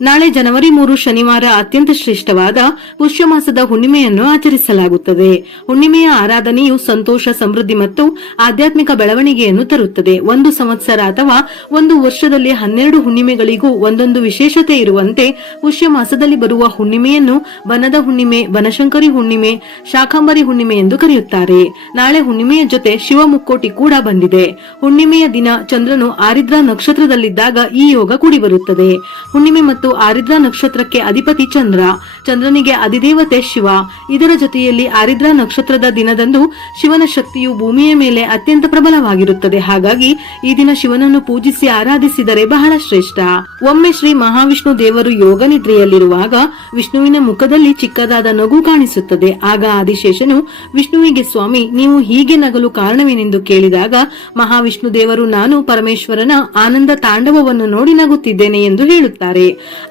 ನಾಳೆ ಜನವರಿ 3 ಶನಿವಾರ ಅತ್ಯಂತ ಶ್ರೇಷ್ಠವಾದ ಪುಷ್ಯ ಮಾಸದ ಹುಣ್ಣಿಮೆಯನ್ನು ಆಚರಿಸಲಾಗುತ್ತದೆ. ಹುಣ್ಣಿಮೆಯ ಆರಾಧನೆಯು ಸಂತೋಷ, ಸಮೃದ್ಧಿ ಮತ್ತು ಆಧ್ಯಾತ್ಮಿಕ ಬೆಳವಣಿಗೆಯನ್ನು ತರುತ್ತದೆ. ಒಂದು ಸಂವತ್ಸರ ಅಥವಾ ಒಂದು ವರ್ಷದಲ್ಲಿ 12 ಹುಣ್ಣಿಮೆಗಳಿಗೂ ಒಂದೊಂದು ವಿಶೇಷತೆ ಇರುವಂತೆ ಪುಷ್ಯ ಮಾಸದಲ್ಲಿ ಬರುವ ಹುಣ್ಣಿಮೆಯನ್ನು ಬನದ ಹುಣ್ಣಿಮೆ, ಬನಶಂಕರಿ ಹುಣ್ಣಿಮೆ, ಶಾಕಾಂಬರಿ ಹುಣ್ಣಿಮೆ ಎಂದು ಕರೆಯುತ್ತಾರೆ. ನಾಳೆ ಹುಣ್ಣಿಮೆಯ ಜೊತೆ ಶಿವ ಮುಕ್ಕೋಟಿ ಕೂಡ ಬಂದಿದೆ. ಹುಣ್ಣಿಮೆಯ ದಿನ ಚಂದ್ರನು ಆರಿದ್ರಾ ನಕ್ಷತ್ರದಲ್ಲಿದ್ದಾಗ ಈ ಯೋಗ ಕೂಡಿ ಬರುತ್ತದೆ. ಹುಣ್ಣಿಮೆ ಮತ್ತು ಆರಿದ್ರಾ ನಕ್ಷತ್ರಕ್ಕೆ ಅಧಿಪತಿ ಚಂದ್ರ, ಚಂದ್ರನಿಗೆ ಅಧಿದೇವತೆ ಶಿವ. ಇದರ ಜೊತೆಯಲ್ಲಿ ಆರಿದ್ರಾ ನಕ್ಷತ್ರದ ದಿನದಂದು ಶಿವನ ಶಕ್ತಿಯು ಭೂಮಿಯ ಮೇಲೆ ಅತ್ಯಂತ ಪ್ರಬಲವಾಗಿರುತ್ತದೆ. ಹಾಗಾಗಿ ಈ ದಿನ ಶಿವನನ್ನು ಪೂಜಿಸಿ ಆರಾಧಿಸಿದರೆ ಬಹಳ ಶ್ರೇಷ್ಠ. ಒಮ್ಮೆ ಶ್ರೀ ಮಹಾವಿಷ್ಣು ದೇವರು ಯೋಗ ನಿದ್ರೆಯಲ್ಲಿರುವಾಗ ವಿಷ್ಣುವಿನ ಮುಖದಲ್ಲಿ ಚಿಕ್ಕದಾದ ನಗು ಕಾಣಿಸುತ್ತದೆ. ಆಗ ಆದಿಶೇಷನು ವಿಷ್ಣುವಿಗೆ, ಸ್ವಾಮಿ, ನೀವು ಹೀಗೆ ನಗಲು ಕಾರಣವೇನೆಂದು ಕೇಳಿದಾಗ ಮಹಾವಿಷ್ಣು ದೇವರು, ನಾನು ಪರಮೇಶ್ವರನ ಆನಂದ ತಾಂಡವವನ್ನು ನೋಡಿ ನಗುತ್ತಿದ್ದೇನೆ ಎಂದು ಹೇಳುತ್ತಾರೆ.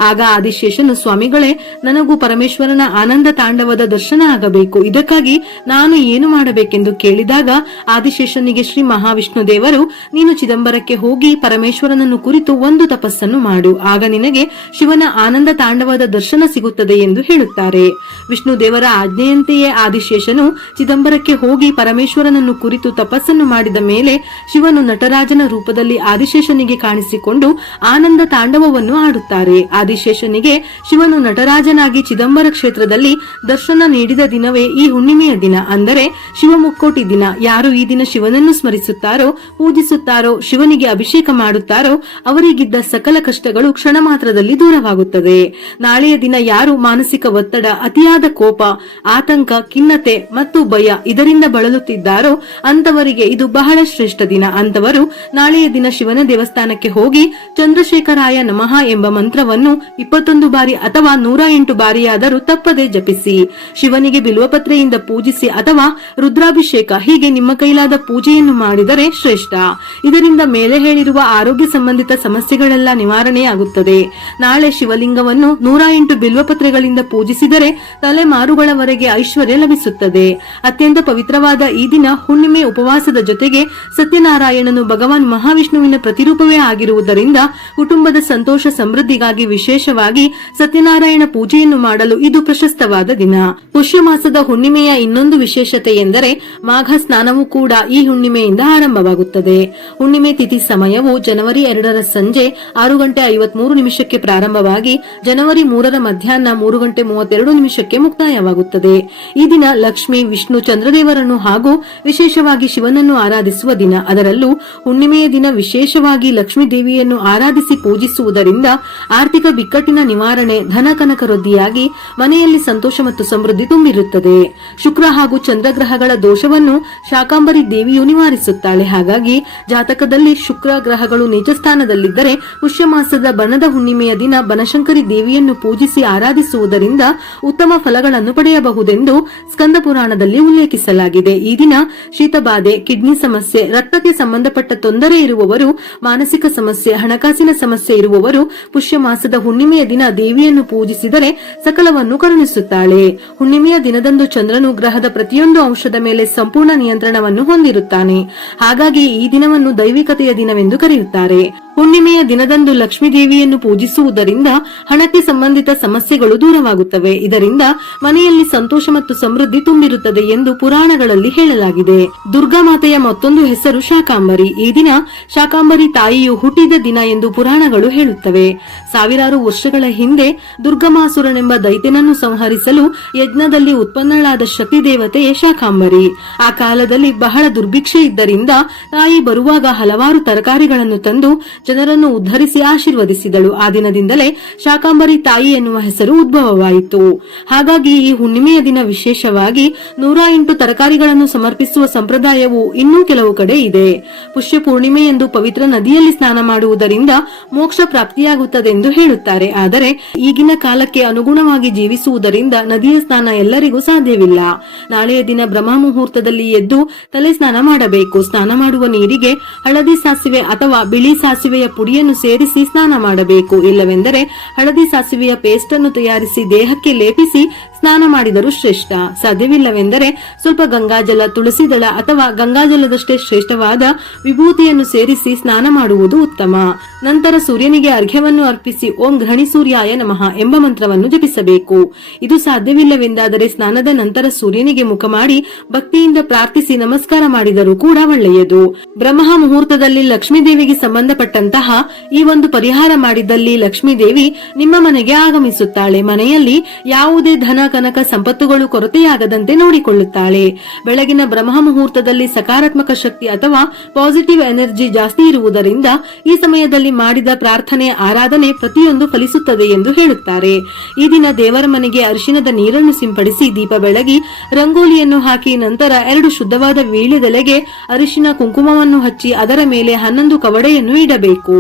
ಆಗ ಆದಿಶೇಷನು, ಸ್ವಾಮಿಗಳೇ, ನನಗೂ ಪರಮೇಶ್ವರನ ಆನಂದ ತಾಂಡವದ ದರ್ಶನ ಆಗಬೇಕು. ಇದಕ್ಕಾಗಿ ನಾನು ಏನು ಮಾಡಬೇಕೆಂದು ಕೇಳಿದಾಗ ಆದಿಶೇಷನಿಗೆ ಶ್ರೀ ಮಹಾವಿಷ್ಣು ದೇವರು, ನೀನು ಚಿದಂಬರಕ್ಕೆ ಹೋಗಿ ಪರಮೇಶ್ವರನನ್ನು ಕುರಿತು ಒಂದು ತಪಸ್ಸನ್ನು ಮಾಡು. ಆಗ ನಿನಗೆ ಶಿವನ ಆನಂದ ತಾಂಡವದ ದರ್ಶನ ಸಿಗುತ್ತದೆ ಎಂದು ಹೇಳುತ್ತಾರೆ. ವಿಷ್ಣು ದೇವರ ಆಜ್ಞೆಯಂತೆಯೇ ಆದಿಶೇಷನು ಚಿದಂಬರಕ್ಕೆ ಹೋಗಿ ಪರಮೇಶ್ವರನನ್ನು ಕುರಿತು ತಪಸ್ಸನ್ನು ಮಾಡಿದ ಮೇಲೆ ಶಿವನು ನಟರಾಜನ ರೂಪದಲ್ಲಿ ಆದಿಶೇಷನಿಗೆ ಕಾಣಿಸಿಕೊಂಡು ಆನಂದ ತಾಂಡವವನ್ನು ಆಡುತ್ತಾರೆ. ಆದಿಶೇಷನಿಗೆ ಶಿವನು ನಟರಾಜನಾಗಿ ಚಿದಂಬರ ಕ್ಷೇತ್ರದಲ್ಲಿ ದರ್ಶನ ನೀಡಿದ ದಿನವೇ ಈ ಹುಣ್ಣಿಮೆಯ ದಿನ, ಅಂದರೆ ಶಿವ ಮುಕ್ಕೋಟಿ ದಿನ. ಯಾರು ಈ ದಿನ ಶಿವನನ್ನು ಸ್ಮರಿಸುತ್ತಾರೋ, ಪೂಜಿಸುತ್ತಾರೋ, ಶಿವನಿಗೆ ಅಭಿಷೇಕ ಮಾಡುತ್ತಾರೋ ಅವರಿಗಿದ್ದ ಸಕಲ ಕಷ್ಟಗಳು ಕ್ಷಣ ಮಾತ್ರದಲ್ಲಿ ದೂರವಾಗುತ್ತದೆ. ನಾಳೆಯ ದಿನ ಯಾರು ಮಾನಸಿಕ ಒತ್ತಡ, ಅತಿಯಾದ ಕೋಪ, ಆತಂಕ, ಖಿನ್ನತೆ ಮತ್ತು ಭಯ ಇದರಿಂದ ಬಳಲುತ್ತಿದ್ದಾರೋ ಅಂತವರಿಗೆ ಇದು ಬಹಳ ಶ್ರೇಷ್ಠ ದಿನ. ಅಂತವರು ನಾಳೆಯ ದಿನ ಶಿವನ ದೇವಸ್ಥಾನಕ್ಕೆ ಹೋಗಿ ಚಂದ್ರಶೇಖರಾಯ ನಮಃ ಎಂಬ ಮಂತ್ರವನ್ನು 21 ಬಾರಿ ಅಥವಾ 108 ಬಾರಿಯಾದರೂ ತಪ್ಪದೆ ಜಪಿಸಿ. ಶಿವನಿಗೆ ಬಿಲ್ವಪತ್ರೆಯಿಂದ ಪೂಜಿಸಿ ಅಥವಾ ರುದ್ರಾಭಿಷೇಕ, ಹೀಗೆ ನಿಮ್ಮ ಕೈಲಾದ ಪೂಜೆಯನ್ನು ಮಾಡಿದರೆ ಶ್ರೇಷ್ಠ. ಇದರಿಂದ ಮೇಲೆ ಹೇಳಿರುವ ಆರೋಗ್ಯ ಸಂಬಂಧಿತ ಸಮಸ್ಯೆಗಳೆಲ್ಲ ನಿವಾರಣೆಯಾಗುತ್ತದೆ. ನಾಳೆ ಶಿವಲಿಂಗವನ್ನು 108 ಬಿಲ್ವಪತ್ರೆಗಳಿಂದ ಪೂಜಿಸಿದರೆ ತಲೆಮಾರುಗಳವರೆಗೆ ಐಶ್ವರ್ಯ ಲಭಿಸುತ್ತದೆ. ಅತ್ಯಂತ ಪವಿತ್ರವಾದ ಈ ದಿನ ಹುಣ್ಣಿಮೆ ಉಪವಾಸದ ಜೊತೆಗೆ ಸತ್ಯನಾರಾಯಣನು ಭಗವಾನ್ ಮಹಾವಿಷ್ಣುವಿನ ಪ್ರತಿರೂಪವೇ ಆಗಿರುವುದರಿಂದ ಕುಟುಂಬದ ಸಂತೋಷ ಸಮೃದ್ಧಿಗಾಗಿ ವಿಶೇಷವಾಗಿ ಸತ್ಯನಾರಾಯಣ ಪೂಜೆಯನ್ನು ಮಾಡಲು ಇದು ಪ್ರಶಸ್ತವಾದ ದಿನ. ಪುಷ್ಯ ಮಾಸದ ಹುಣ್ಣಿಮೆಯ ಇನ್ನೊಂದು ವಿಶೇಷತೆ ಎಂದರೆ ಮಾಘ ಸ್ನಾನವೂ ಕೂಡ ಈ ಹುಣ್ಣಿಮೆಯಿಂದ ಆರಂಭವಾಗುತ್ತದೆ. ಹುಣ್ಣಿಮೆ ತಿಥಿ ಸಮಯವು ಜನವರಿ 2ರ ಸಂಜೆ 6:53 ಪ್ರಾರಂಭವಾಗಿ ಜನವರಿ 3ರ ಮಧ್ಯಾಹ್ನ 3:32 ಮುಕ್ತಾಯವಾಗುತ್ತದೆ. ಈ ದಿನ ಲಕ್ಷ್ಮಿ, ವಿಷ್ಣು, ಚಂದ್ರದೇವರನ್ನು ಹಾಗೂ ವಿಶೇಷವಾಗಿ ಶಿವನನ್ನು ಆರಾಧಿಸುವ ದಿನ. ಅದರಲ್ಲೂ ಹುಣ್ಣಿಮೆಯ ದಿನ ವಿಶೇಷವಾಗಿ ಲಕ್ಷ್ಮೀ ದೇವಿಯನ್ನು ಆರಾಧಿಸಿ ಪೂಜಿಸುವುದರಿಂದ ಆರ್ಥಿಕ ಬಿಕ್ಕಟ್ಟಿನ ನಿವಾರಣೆ, ಧನ ಕನಕ ವೃದ್ಧಿಯಾಗಿ ಮನೆಯಲ್ಲಿ ಸಂತೋಷ ಮತ್ತು ಸಮೃದ್ಧಿ ತುಂಬಿರುತ್ತದೆ. ಶುಕ್ರ ಹಾಗೂ ಚಂದ್ರಗ್ರಹಗಳ ದೋಷವನ್ನು ಶಾಕಾಂಬರಿ ದೇವಿಯು ನಿವಾರಿಸುತ್ತಾಳೆ. ಹಾಗಾಗಿ ಜಾತಕದಲ್ಲಿ ಶುಕ್ರ ಗ್ರಹಗಳು ನೀಚ ಸ್ಥಾನದಲ್ಲಿದ್ದರೆ ಪುಷ್ಯ ಮಾಸದ ಬನದ ಹುಣ್ಣಿಮೆಯ ದಿನ ಬನಶಂಕರಿ ದೇವಿಯನ್ನು ಪೂಜಿಸಿ ಆರಾಧಿಸುವುದರಿಂದ ಉತ್ತಮ ಫಲಗಳನ್ನು ಪಡೆಯಬಹುದೆಂದು ಸ್ಕಂದ ಪುರಾಣದಲ್ಲಿ ಉಲ್ಲೇಖಿಸಲಾಗಿದೆ. ಈ ದಿನ ಶೀತಬಾಧೆ, ಕಿಡ್ನಿ ಸಮಸ್ಯೆ, ರಕ್ತಕ್ಕೆ ಸಂಬಂಧಪಟ್ಟ ತೊಂದರೆ ಇರುವವರು, ಮಾನಸಿಕ ಸಮಸ್ಯೆ, ಹಣಕಾಸಿನ ಸಮಸ್ಯೆ ಇರುವವರು ಪುಷ್ಯ ಮಾಸದ ಹುಣ್ಣಿಮೆಯ ದಿನ ದೇವಿಯನ್ನು ಪೂಜಿಸಿದರೆ ಸಕಲವನ್ನು ಕರುಣಿಸುತ್ತಾಳೆ. ಹುಣ್ಣಿಮೆಯ ದಿನದಂದು ಚಂದ್ರನು ಗ್ರಹದ ಪ್ರತಿಯೊಂದು ಅಂಶದ ಮೇಲೆ ಸಂಪೂರ್ಣ ನಿಯಂತ್ರಣವನ್ನು ಹೊಂದಿರುತ್ತಾನೆ. ಹಾಗಾಗಿ ಈ ದಿನವನ್ನು ದೈವಿಕತೆಯ ದಿನವೆಂದು ಕರೆಯುತ್ತಾರೆ. ಹುಣ್ಣಿಮೆಯ ದಿನದಂದು ಲಕ್ಷ್ಮೀ ದೇವಿಯನ್ನು ಪೂಜಿಸುವುದರಿಂದ ಹಣಕ್ಕೆ ಸಂಬಂಧಿತ ಸಮಸ್ಯೆಗಳು ದೂರವಾಗುತ್ತವೆ. ಇದರಿಂದ ಮನೆಯಲ್ಲಿ ಸಂತೋಷ ಮತ್ತು ಸಮೃದ್ಧಿ ತುಂಬಿರುತ್ತದೆ ಎಂದು ಪುರಾಣಗಳಲ್ಲಿ ಹೇಳಲಾಗಿದೆ. ದುರ್ಗಾ ಮಾತೆಯ ಮತ್ತೊಂದು ಹೆಸರು ಶಾಕಾಂಬರಿ. ಈ ದಿನ ಶಾಕಾಂಬರಿ ತಾಯಿಯು ಹುಟ್ಟಿದ ದಿನ ಎಂದು ಪುರಾಣಗಳು ಹೇಳುತ್ತವೆ. ಸಾವಿರಾರು ವರ್ಷಗಳ ಹಿಂದೆ ದುರ್ಗಮಾಸುರನೆಂಬ ದೈತ್ಯನನ್ನು ಸಂಹರಿಸಲು ಯಜ್ಞದಲ್ಲಿ ಉತ್ಪನ್ನಳಾದ ಶಕ್ತಿ ದೇವತೆಯೇ ಶಾಕಾಂಬರಿ. ಆ ಕಾಲದಲ್ಲಿ ಬಹಳ ದುರ್ಭಿಕ್ಷೆ ಇದ್ದರಿಂದ ತಾಯಿ ಬರುವಾಗ ಹಲವಾರು ತರಕಾರಿಗಳನ್ನು ತಂದು ಜನರನ್ನು ಉದ್ಧರಿಸಿ ಆಶೀರ್ವದಿಸಿದಳು. ಆ ದಿನದಿಂದಲೇ ಶಾಕಾಂಬರಿ ತಾಯಿ ಎನ್ನುವ ಹೆಸರು ಉದ್ಭವವಾಯಿತು. ಹಾಗಾಗಿ ಈ ಹುಣ್ಣಿಮೆಯ ದಿನ ವಿಶೇಷವಾಗಿ 108 ತರಕಾರಿಗಳನ್ನು ಸಮರ್ಪಿಸುವ ಸಂಪ್ರದಾಯವು ಇನ್ನೂ ಕೆಲವು ಕಡೆ ಇದೆ. ಪುಷ್ಯ ಪೂರ್ಣಿಮೆ ಎಂದು ಪವಿತ್ರ ನದಿಯಲ್ಲಿ ಸ್ನಾನ ಮಾಡುವುದರಿಂದ ಮೋಕ್ಷ ಪ್ರಾಪ್ತಿಯಾಗುತ್ತದೆಂದು ಹೇಳುತ್ತಾರೆ. ಆದರೆ ಈಗಿನ ಕಾಲಕ್ಕೆ ಅನುಗುಣವಾಗಿ ಜೀವಿಸುವುದರಿಂದ ನದಿಯ ಸ್ನಾನ ಎಲ್ಲರಿಗೂ ಸಾಧ್ಯವಿಲ್ಲ. ನಾಳೆಯ ದಿನ ಬ್ರಹ್ಮ ಮುಹೂರ್ತದಲ್ಲಿ ಎದ್ದು ತಲೆ ಸ್ನಾನ ಮಾಡಬೇಕು. ಸ್ನಾನ ಮಾಡುವ ನೀರಿಗೆ ಹಳದಿ ಸಾಸಿವೆ ಅಥವಾ ಬಿಳಿ ಸಾಸಿವೆ ಪುಡಿಯನ್ನು ಸೇರಿಸಿ ಸ್ನಾನ ಮಾಡಬೇಕು. ಇಲ್ಲವೆಂದರೆ ಹಳದಿ ಸಾಸಿವೆಯ ಪೇಸ್ಟ್ ಅನ್ನು ತಯಾರಿಸಿ ದೇಹಕ್ಕೆ ಲೇಪಿಸಿ ಸ್ನಾನ ಮಾಡಿದರೂ ಶ್ರೇಷ್ಠ. ಸಾಧ್ಯವಿಲ್ಲವೆಂದರೆ ಸ್ವಲ್ಪ ಗಂಗಾಜಲ, ತುಳಸಿ ದಳ ಅಥವಾ ಗಂಗಾಜಲದಷ್ಟೇ ಶ್ರೇಷ್ಠವಾದ ವಿಭೂತಿಯನ್ನು ಸೇರಿಸಿ ಸ್ನಾನ ಮಾಡುವುದು ಉತ್ತಮ. ನಂತರ ಸೂರ್ಯನಿಗೆ ಅರ್ಘ್ಯವನ್ನು ಅರ್ಪಿಸಿ ಓಂ ಗೃಹಣಿ ಸೂರ್ಯಾಯ ನಮಃ ಎಂಬ ಮಂತ್ರವನ್ನು ಜಪಿಸಬೇಕು. ಇದು ಸಾಧ್ಯವಿಲ್ಲವೆಂದಾದರೆ ಸ್ನಾನದ ನಂತರ ಸೂರ್ಯನಿಗೆ ಮುಖ ಮಾಡಿ ಭಕ್ತಿಯಿಂದ ಪ್ರಾರ್ಥಿಸಿ ನಮಸ್ಕಾರ ಮಾಡಿದರೂ ಕೂಡ ಒಳ್ಳೆಯದು. ಬ್ರಹ್ಮ ಮುಹೂರ್ತದಲ್ಲಿ ಲಕ್ಷ್ಮೀ ದೇವಿಗೆ ಸಂಬಂಧಪಟ್ಟಂತಹ ಈ ಒಂದು ಪರಿಹಾರ ಮಾಡಿದಲ್ಲಿ ಲಕ್ಷ್ಮೀ ದೇವಿ ನಿಮ್ಮ ಮನೆಗೆ ಆಗಮಿಸುತ್ತಾಳೆ. ಮನೆಯಲ್ಲಿ ಯಾವುದೇ ಧನ ಕನಕ ಸಂಪತ್ತುಗಳು ಕೊರತೆಯಾಗದಂತೆ ನೋಡಿಕೊಳ್ಳುತ್ತಾಳೆ. ಬೆಳಗಿನ ಬ್ರಹ್ಮ ಮುಹೂರ್ತದಲ್ಲಿ ಸಕಾರಾತ್ಮಕ ಶಕ್ತಿ ಅಥವಾ ಪಾಸಿಟಿವ್ ಎನರ್ಜಿ ಜಾಸ್ತಿ ಇರುವುದರಿಂದ ಈ ಸಮಯದಲ್ಲಿ ಮಾಡಿದ ಪ್ರಾರ್ಥನೆ, ಆರಾಧನೆ ಪ್ರತಿಯೊಂದು ಫಲಿಸುತ್ತದೆ ಎಂದು ಹೇಳುತ್ತಾರೆ. ಈ ದಿನ ದೇವರ ಮನೆಗೆ ಅರಿಶಿಣದ ನೀರನ್ನು ಸಿಂಪಡಿಸಿ ದೀಪ ಬೆಳಗಿ ರಂಗೋಲಿಯನ್ನು ಹಾಕಿ ನಂತರ 2 ಶುದ್ಧವಾದ ವೀಳ್ಯದೆಲೆಗೆ ಅರಿಶಿಣ ಕುಂಕುಮವನ್ನು ಹಚ್ಚಿ ಅದರ ಮೇಲೆ 11 ಕವಡೆಯನ್ನು ಇಡಬೇಕು.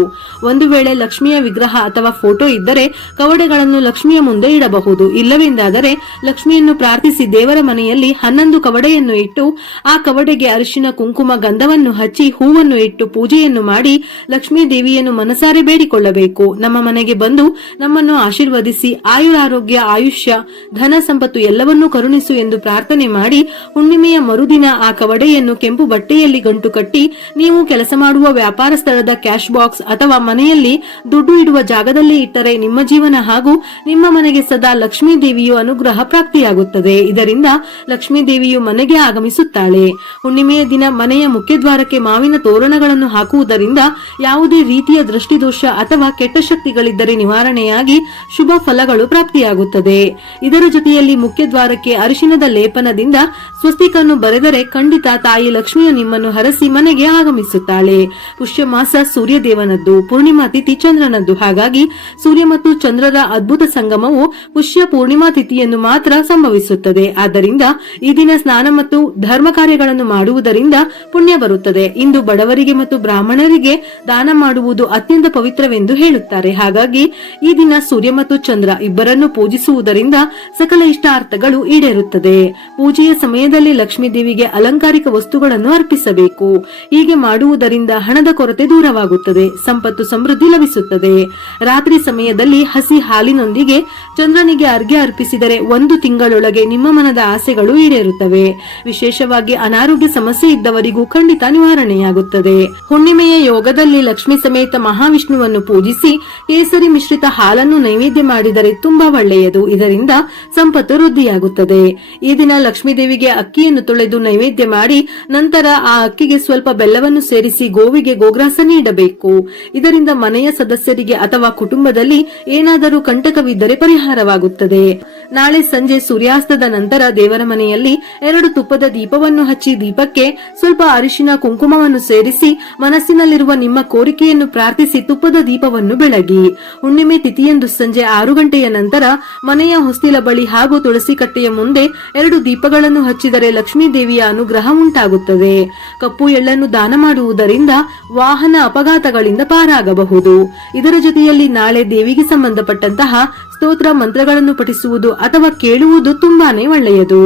ಒಂದು ವೇಳೆ ಲಕ್ಷ್ಮಿಯ ವಿಗ್ರಹ ಅಥವಾ ಫೋಟೋ ಇದ್ದರೆ ಕವಡೆಗಳನ್ನು ಲಕ್ಷ್ಮಿಯ ಮುಂದೆ ಇಡಬಹುದು. ಇಲ್ಲವೆಂದಾದರೆ ಲಕ್ಷ್ಮಿಯನ್ನು ಪ್ರಾರ್ಥಿಸಿ ದೇವರ ಮನೆಯಲ್ಲಿ 11 ಕವಡೆಯನ್ನು ಇಟ್ಟು ಆ ಕವಡೆಗೆ ಅರಿಶಿಣ ಕುಂಕುಮ ಗಂಧವನ್ನು ಹಚ್ಚಿ ಹೂವನ್ನು ಇಟ್ಟು ಪೂಜೆಯನ್ನು ಮಾಡಿ ಲಕ್ಷ್ಮೀ ದೇವಿಯನ್ನು ಮನಸಾರೆ ಬೇಡಿಕೊಳ್ಳಬೇಕು. ನಮ್ಮ ಮನೆಗೆ ಬಂದು ನಮ್ಮನ್ನು ಆಶೀರ್ವದಿಸಿ ಆಯುರಾರೋಗ್ಯ, ಆಯುಷ್ಯ, ಧನ ಸಂಪತ್ತು ಎಲ್ಲವನ್ನೂ ಕರುಣಿಸು ಎಂದು ಪ್ರಾರ್ಥನೆ ಮಾಡಿ ಹುಣ್ಣಿಮೆಯ ಮರುದಿನ ಆ ಕವಡೆಯನ್ನು ಕೆಂಪು ಬಟ್ಟೆಯಲ್ಲಿ ಗಂಟು ಕಟ್ಟಿ ನೀವು ಕೆಲಸ ಮಾಡುವ ವ್ಯಾಪಾರ ಸ್ಥಳದ ಕ್ಯಾಶ್ ಬಾಕ್ಸ್ ಅಥವಾ ಮನೆಯಲ್ಲಿ ದುಡ್ಡು ಇಡುವ ಜಾಗದಲ್ಲಿ ಇಟ್ಟರೆ ನಿಮ್ಮ ಜೀವನ ಹಾಗೂ ನಿಮ್ಮ ಮನೆಗೆ ಸದಾ ಲಕ್ಷ್ಮೀ ದೇವಿಯು ಅನುಗ್ರಹ ಪ್ರಾಪ್ತಿಯಾಗುತ್ತದೆ. ಇದರಿಂದ ಲಕ್ಷ್ಮೀ ದೇವಿಯು ಮನೆಗೆ ಆಗಮಿಸುತ್ತಾಳೆ. ಹುಣ್ಣಿಮೆಯ ದಿನ ಮನೆಯ ಮುಖ್ಯದ್ವಾರಕ್ಕೆ ಮಾವಿನ ತೋರಣಗಳನ್ನು ಹಾಕುವುದರಿಂದ ಯಾವುದೇ ರೀತಿಯ ದೃಷ್ಟಿದೋಷ ಅಥವಾ ಕೆಟ್ಟ ಶಕ್ತಿಗಳಿದ್ದರೆ ನಿವಾರಣೆಯಾಗಿ ಶುಭ ಫಲಗಳು ಪ್ರಾಪ್ತಿಯಾಗುತ್ತದೆ. ಇದರ ಜೊತೆಯಲ್ಲಿ ಮುಖ್ಯದ್ವಾರಕ್ಕೆ ಅರಿಶಿಣದ ಲೇಪನದಿಂದ ಸ್ವಸ್ತಿಕನ್ನು ಬರೆದರೆ ಖಂಡಿತ ತಾಯಿ ಲಕ್ಷ್ಮಿಯು ನಿಮ್ಮನ್ನು ಹರಸಿ ಮನೆಗೆ ಆಗಮಿಸುತ್ತಾಳೆ. ಪುಷ್ಯ ಮಾಸ ಸೂರ್ಯ ದೇವನದ್ದು, ಪೂರ್ಣಿಮಾ ತಿಥಿ ಚಂದ್ರನದ್ದು. ಹಾಗಾಗಿ ಸೂರ್ಯ ಮತ್ತು ಚಂದ್ರರ ಅದ್ಭುತ ಸಂಗಮವು ಪುಷ್ಯ ಪೂರ್ಣಿಮಾ ತಿಥಿಯನ್ನು ಮಾತ್ರ ಸಂಭವಿಸುತ್ತದೆ. ಆದ್ದರಿಂದ ಈ ದಿನ ಸ್ನಾನ ಮತ್ತು ಧರ್ಮ ಕಾರ್ಯಗಳನ್ನು ಮಾಡುವುದರಿಂದ ಪುಣ್ಯ ಬರುತ್ತದೆ. ಇಂದು ಬಡವರಿಗೆ ಮತ್ತು ಬ್ರಾಹ್ಮಣರಿಗೆ ದಾನ ಮಾಡುವುದು ಅತ್ಯಂತ ಪವಿತ್ರವೆಂದು ಹೇಳುತ್ತಾರೆ. ಹಾಗಾಗಿ ಈ ದಿನ ಸೂರ್ಯ ಮತ್ತು ಚಂದ್ರ ಇಬ್ಬರನ್ನು ಪೂಜಿಸುವುದರಿಂದ ಸಕಲ ಇಷ್ಟಾರ್ಥಗಳು ಈಡೇರುತ್ತದೆ. ಪೂಜೆಯ ಸಮಯದಲ್ಲಿ ಲಕ್ಷ್ಮೀ ದೇವಿಗೆ ಅಲಂಕಾರಿಕ ವಸ್ತುಗಳನ್ನು ಅರ್ಪಿಸಬೇಕು. ಹೀಗೆ ಮಾಡುವುದರಿಂದ ಹಣದ ಕೊರತೆ ದೂರವಾಗುತ್ತದೆ, ಸಂಪತ್ತು ಸಮೃದ್ಧಿ ಲಭಿಸುತ್ತದೆ. ರಾತ್ರಿ ಸಮಯದಲ್ಲಿ ಹಸಿ ಹಾಲಿನೊಂದಿಗೆ ಚಂದ್ರನಿಗೆ ಅರ್ಘ್ಯ ಅರ್ಪಿಸಿದರೆ 1 ತಿಂಗಳೊಳಗೆ ನಿಮ್ಮ ಮನದ ಆಸೆಗಳು ಈಡೇರುತ್ತವೆ. ವಿಶೇಷವಾಗಿ ಅನಾರೋಗ್ಯ ಸಮಸ್ಯೆ ಇದ್ದವರಿಗೂ ಖಂಡಿತ ನಿವಾರಣೆಯಾಗುತ್ತದೆ. ಹುಣ್ಣಿಮೆಯ ಯೋಗದಲ್ಲಿ ಲಕ್ಷ್ಮೀ ಸಮೇತ ಮಹಾವಿಷ್ಣುವನ್ನು ಪೂಜಿಸಿ ಕೇಸರಿ ಮಿಶ್ರಿತ ಹಾಲನ್ನು ನೈವೇದ್ಯ ಮಾಡಿದರೆ ತುಂಬಾ ಒಳ್ಳೆಯದು. ಇದರಿಂದ ಸಂಪತ್ತು ವೃದ್ಧಿಯಾಗುತ್ತದೆ. ಈ ದಿನ ಲಕ್ಷ್ಮೀ ದೇವಿಗೆ ಅಕ್ಕಿಯನ್ನು ತೊಳೆದು ನೈವೇದ್ಯ ಮಾಡಿ ನಂತರ ಆ ಅಕ್ಕಿಗೆ ಸ್ವಲ್ಪ ಬೆಲ್ಲವನ್ನು ಸೇರಿಸಿ ಗೋವಿಗೆ ಗೋಗ್ರಾಸ ನೀಡಬೇಕು. ಇದರಿಂದ ಮನೆಯ ಸದಸ್ಯರಿಗೆ ಅಥವಾ ಕುಟುಂಬದಲ್ಲಿ ಏನಾದರೂ ಕಂಟಕವಿದ್ದರೆ ಪರಿಹಾರವಾಗುತ್ತದೆ. ನಾಳೆ ಸಂಜೆ ಸೂರ್ಯಾಸ್ತದ ನಂತರ ದೇವರ ಮನೆಯಲ್ಲಿ 2 ತುಪ್ಪದ ದೀಪವನ್ನು ಹಚ್ಚಿ ದೀಪಕ್ಕೆ ಸ್ವಲ್ಪ ಅರಿಶಿನ ಕುಂಕುಮವನ್ನು ಸೇರಿಸಿ ಮನಸ್ಸಿನಲ್ಲಿರುವ ನಿಮ್ಮ ಕೋರಿಕೆಯನ್ನು ಪ್ರಾರ್ಥಿಸಿ ತುಪ್ಪದ ದೀಪವನ್ನು ಬೆಳಗಿ. ಹುಣ್ಣಿಮೆ ತಿಥಿಯಂದು ಸಂಜೆ 6 ಗಂಟೆಯ ನಂತರ ಮನೆಯ ಹೊಸ್ತಿಲ ಬಳಿ ಹಾಗೂ ತುಳಸಿ ಕಟ್ಟೆಯ ಮುಂದೆ 2 ದೀಪಗಳನ್ನು ಹಚ್ಚಿದರೆ ಲಕ್ಷ್ಮೀ ದೇವಿಯ ಅನುಗ್ರಹ ಉಂಟಾಗುತ್ತದೆ. ಕಪ್ಪು ಎಳ್ಳನ್ನು ದಾನ ಮಾಡುವುದರಿಂದ ವಾಹನ ಅಪಘಾತಗಳಿಂದ ಪಾರಾಗಬಹುದು. ಇದರ ಜೊತೆಯಲ್ಲಿ ನಾಳೆ ದೇವಿಗೆ ಸಂಬಂಧಪಟ್ಟಂತಹ ಸ್ತೋತ್ರ ಮಂತ್ರಗಳನ್ನು ಪಠಿಸುವುದು ಅಥವಾ ಕೇಳುವುದು ತುಂಬಾನೇ ಒಳ್ಳೆಯದು.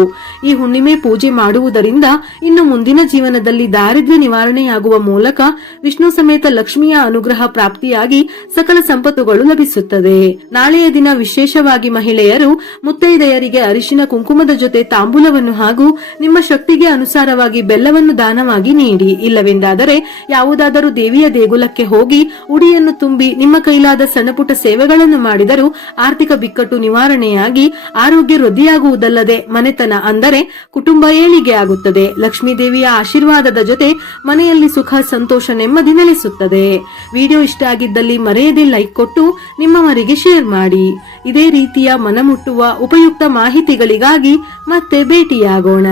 ಈ ಹುಣ್ಣಿಮೆ ಪೂಜೆ ಮಾಡುವುದರಿಂದ ಇನ್ನು ಮುಂದಿನ ಜೀವನದಲ್ಲಿ ದಾರಿದ್ರ್ಯ ನಿವಾರಣೆಯಾಗುವ ಮೂಲಕ ವಿಷ್ಣು ಸಮೇತ ಲಕ್ಷ್ಮಿಯ ಅನುಗ್ರಹ ಪ್ರಾಪ್ತಿಯಾಗಿ ಸಕಲ ಸಂಪತ್ತುಗಳು ಲಭಿಸುತ್ತದೆ. ನಾಳೆಯ ದಿನ ವಿಶೇಷವಾಗಿ ಮಹಿಳೆಯರು ಮುತ್ತೈದೆಯರಿಗೆ ಅರಿಶಿನ ಕುಂಕುಮದ ಜೊತೆ ತಾಂಬೂಲವನ್ನು ಹಾಗೂ ನಿಮ್ಮ ಶಕ್ತಿಗೆ ಅನುಸಾರವಾಗಿ ಬೆಲ್ಲವನ್ನು ದಾನವಾಗಿ ನೀಡಿ. ಇಲ್ಲವೆಂದಾದರೆ ಯಾವುದಾದರೂ ದೇವಿಯ ದೇಗುಲಕ್ಕೆ ಹೋಗಿ ಉಡಿಯನ್ನು ತುಂಬಿ ನಿಮ್ಮ ಕೈಲಾದ ಸಣ್ಣಪುಟ್ಟ ಸೇವೆಗಳನ್ನು ಮಾಡಿದರೂ ಆರ್ಥಿಕ ಬಿಕ್ಕಟ್ಟು ನಿವಾರಣೆಯಾಗಿ ಆರೋಗ್ಯ ವೃದ್ಧಿಯಾಗುವುದಲ್ಲದೆ ಮನೆತನ ಅಂದರೆ ಕುಟುಂಬ ಏಳಿಗೆ ಆಗುತ್ತದೆ. ಲಕ್ಷ್ಮೀ ದೇವಿಯ ಆಶೀರ್ವಾದದ ಜೊತೆ ಮನೆಯಲ್ಲಿ ಸುಖ, ಸಂತೋಷ, ನೆಮ್ಮದಿ ನೆಲೆಸುತ್ತದೆ. ವಿಡಿಯೋ ಇಷ್ಟ ಆಗಿದ್ದಲ್ಲಿ ಮರೆಯದೆ ಲೈಕ್ ಕೊಟ್ಟು ನಿಮ್ಮವರಿಗೆ ಶೇರ್ ಮಾಡಿ. ಇದೇ ರೀತಿಯ ಮನಮುಟ್ಟುವ ಉಪಯುಕ್ತ ಮಾಹಿತಿಗಳಿಗಾಗಿ ಮತ್ತೆ ಭೇಟಿಯಾಗೋಣ.